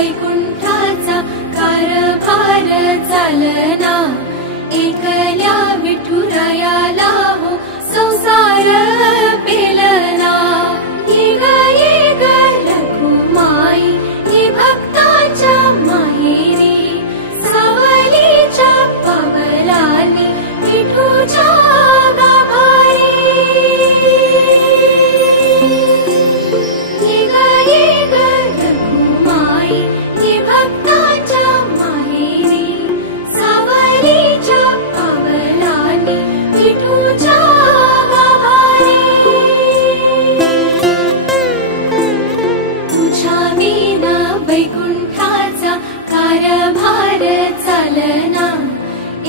वैकुंठाचा कारभार चालना, एकल्या विठुरायाला हो संसार पेलना। ये ग रखुमाई ये भक्ताच्या माहेरी, सावलीच्या पावलांनी विठूच्या गाभारी। ये ग रखुमाई ये भक्ताच्या माहेरी, सावलीच्या पावलांनी विठूच्या गाभारी। तुझ्या विना वैकुंठाचा कारभार चालना,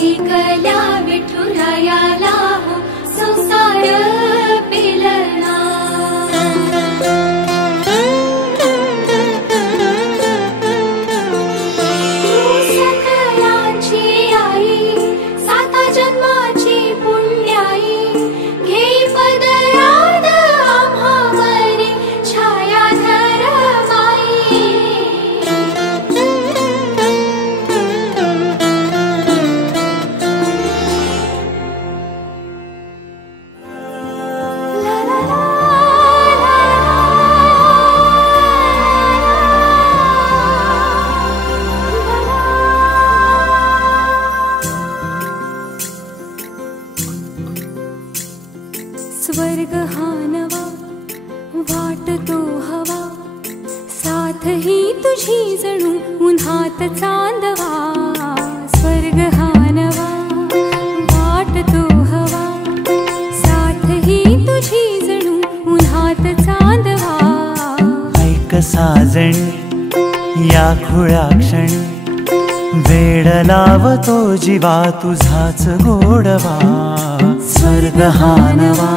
एकल्या विठुरायाला हो संसार पेलना। सकलांची आई साता जन्माची पुण्याई, घेई पदरात आम्हावरी छायाधर माई। स्वर्ग हा नवा वाटतो हवा, साथ ही तुझी जणू उन्हात चांदवा। स्वर्ग हा नवा वाटतो हवा, साथ ही तुझी जणू उन्हात चांदवा। ऐक साजणी या खुळ्या क्षणी, वेड लावतो जीवा तुझाच गोडवा। स्वर्ग हा नवा